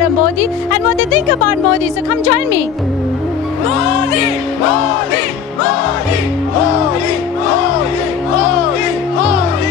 of Modi and what they think about Modi. So come join me. Modi, Modi, Modi, Modi, Modi, Modi, Modi, Modi,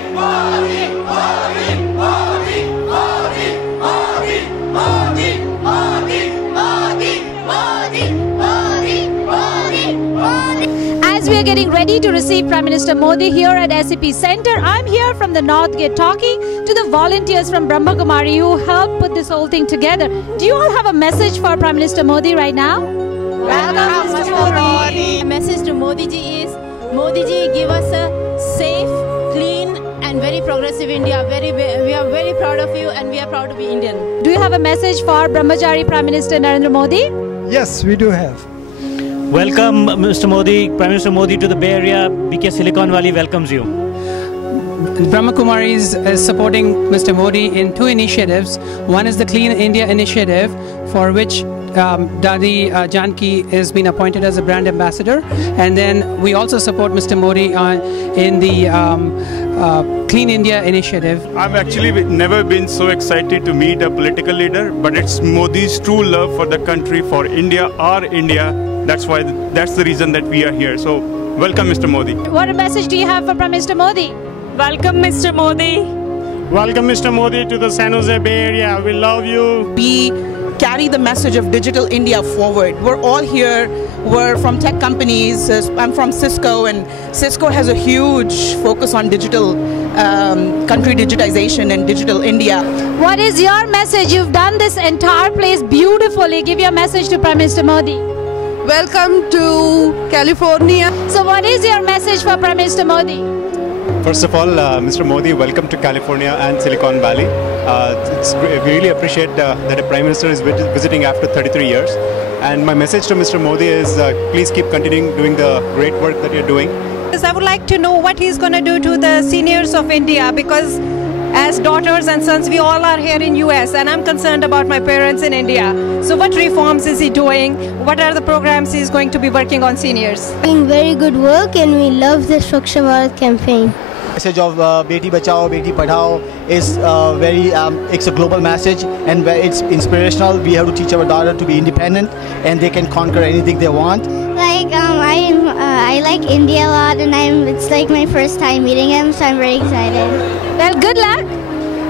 Modi, Modi, Modi, Modi, Modi, Modi, Modi, Modi, Modi, Modi, Modi. As we are getting ready to receive Prime Minister Modi here at SAP Center, I'm here from the North Gate talking to the volunteers from Brahma Kumari who helped put this whole thing together. Do you all have a message for Prime Minister Modi right now? Welcome, Mr. Modi. Message to Modi ji is, Modi ji give us a safe, clean and very progressive India. We are very proud of you and we are proud to be Indian. Do you have a message for Brahmachari Prime Minister Narendra Modi? Yes, we do have. Welcome, Mr. Modi, Prime Minister Modi to the Bay Area. BK Silicon Valley welcomes you. Brahma Kumaris is supporting Mr. Modi in two initiatives. One is the Clean India initiative, for which Dadi Janki has been appointed as a brand ambassador. And then we also support Mr. Modi in the Clean India initiative. I've actually never been so excited to meet a political leader, but it's Modi's true love for the country, for India, our India. That's the reason that we are here. So welcome, Mr. Modi. What message do you have for Prime Minister Modi? Welcome, Mr. Modi. Welcome, Mr. Modi, to the San Jose Bay Area. We love you. We carry the message of Digital India forward. We're all here. We're from tech companies. I'm from Cisco, and Cisco has a huge focus on digital country digitization and Digital India. What is your message? You've done this entire place beautifully. Give your message to Prime Minister Modi. Welcome to California. So what is your message for Prime Minister Modi? First of all, Mr. Modi, welcome to California and Silicon Valley. We really appreciate that a Prime Minister is visiting after 33 years. And my message to Mr. Modi is please keep continuing doing the great work that you're doing. I would like to know what he's going to do to the seniors of India, because as daughters and sons, we all are here in US and I'm concerned about my parents in India. So what reforms is he doing? What are the programs he's going to be working on seniors? Doing very good work, and we love the Swachh Bharat campaign. Message of Beti Bachao, Beti Padhao is it's a global message and it's inspirational. We have to teach our daughter to be independent and they can conquer anything they want. I like India a lot, and it's like my first time meeting him, so I'm very excited. Well, good luck.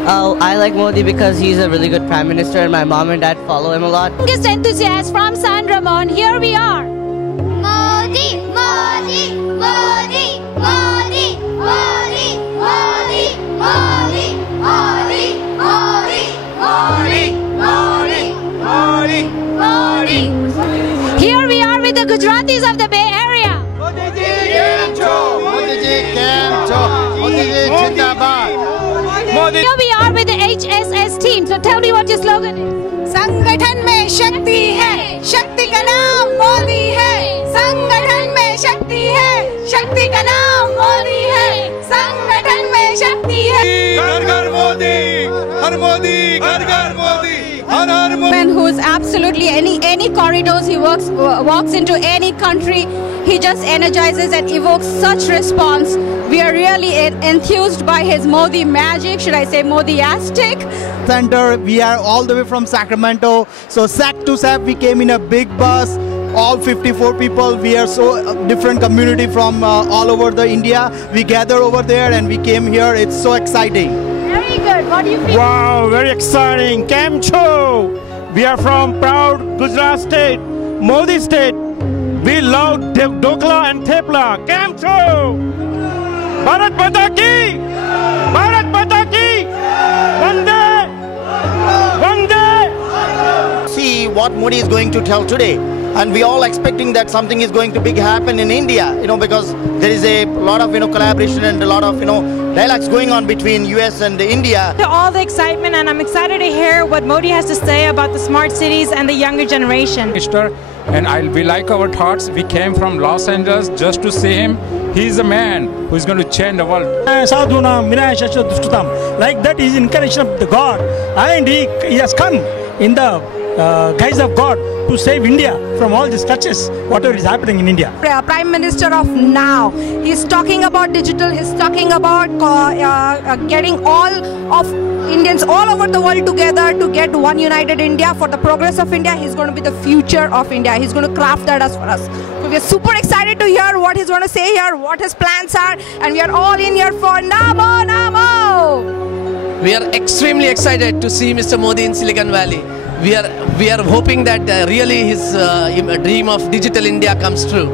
Oh, I like Modi because he's a really good prime minister and my mom and dad follow him a lot. Youngest enthusiast from San Ramon, here we are. Modi, Modi, Modi, Modi, Modi, Modi, Modi, Modi, Modi, Modi, Modi, Modi. Here we are with the Gujaratis of the Bay Area. Modi ji came to, Modi ji came to, Modi ji jindabad. Here we are with the HSS team. So tell me what your slogan is. संगठन में शक्ति है, शक्ति का नाम मोदी है. संगठन में शक्ति है, शक्ति का नाम मोदी है. संगठन में शक्ति है. घर घर मोदी, हर मोदी, घर घर मोदी, हर हर Modi. Man who's absolutely any corridors he walks into any country, he just energizes and evokes such response. We are really enthused by his Modi magic, should I say Modi-astic. Center, we are all the way from Sacramento. So SAC to SAP, we came in a big bus. All 54 people, we are so different community from all over the India. We gather over there and we came here. It's so exciting. Very good. What do you feel? Wow, very exciting. Kemcho. We are from proud Gujarat state, Modi state. We love Dokla and Thepla. Kemcho. Bharat Mata Ki! Bharat Mata Ki! Vande! Vande! See what Modi is going to tell today. And we all expecting that something is going to big happen in India, because there is a lot of, collaboration and a lot of, dialogues going on between US and India. All the excitement, and I'm excited to hear what Modi has to say about the smart cities and the younger generation. And we like our thoughts. We came from Los Angeles just to see him. He's a man who is going to change the world. Like that is incarnation of the God, and he has come in the guise of God to save India from all these touches, whatever is happening in India. Prime Minister of now, he's talking about digital, he's talking about getting all of Indians all over the world together to get one united India for the progress of India. He's going to be the future of India. He's going to craft that as for us. So we are super excited to hear what he's going to say here, what his plans are, and we are all in here for Namo Namo. We are extremely excited to see Mr. Modi in Silicon Valley. We are hoping that really his dream of digital India comes true.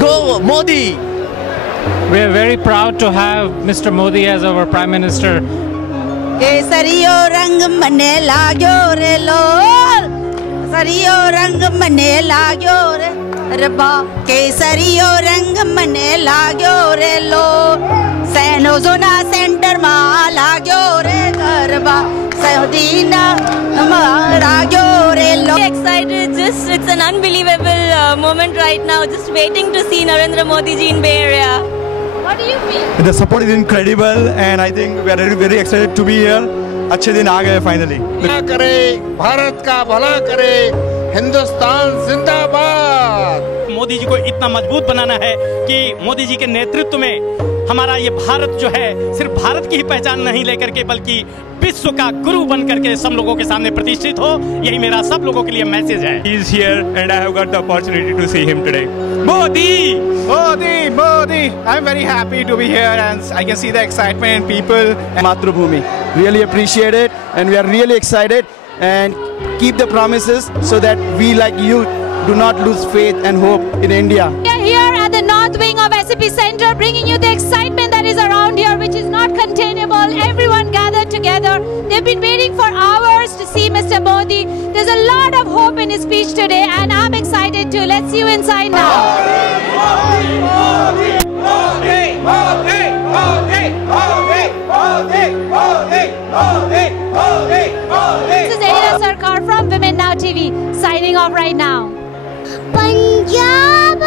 Go Modi! We are very proud to have Mr. Modi as our Prime Minister. Kesariyo rang mane lagyo re lol, Kesariyo rang mane lagyo re rabba, Kesariyo rang mane lagyo re lol, Seno zona center ma lagyo re garba, Saudina ma lagyo re lol. Excited, it's an unbelievable moment right now. Just waiting to see Narendra Modi ji in Bay Area. What do you feel? The support is incredible, and I think we are very excited to be here. अच्छे दिन आ गए finally. भला करे, भारत का भला करे, हिंदुस्तान जिंदाबाद. मोदी जी को इतना मजबूत बनाना है कि मोदी जी के नेतृत्व में हमारा ये भारत जो है सिर्फ भारत की ही पहचान नहीं लेकर के बल्कि विश्व का गुरु बन करके सब लोगों के सामने प्रतिष्ठित हो. यही मेरा सब लोगों के लिए मैसेज है. He is here and I have got the opportunity to see him today. Modi! Modi! Modi! I'm very happy to be here and I can see the excitement in people. Matrubhumi. Really appreciate it and we are really excited and keep the promises so that we like you do not lose faith and hope in India. We are here at the North Wing of SAP Center bringing you the excitement that is around here which is not containable. Everyone gathered together. They've been waiting for hours to see Mr. Modi. There's a lot of hope in his speech today and I'm excited too. Let's see you inside now. Modi, Modi, Modi, Modi, Modi, Modi, Modi, Modi, Modi, Modi. This is Aida Sarkar from Women Now TV signing off right now. Punjab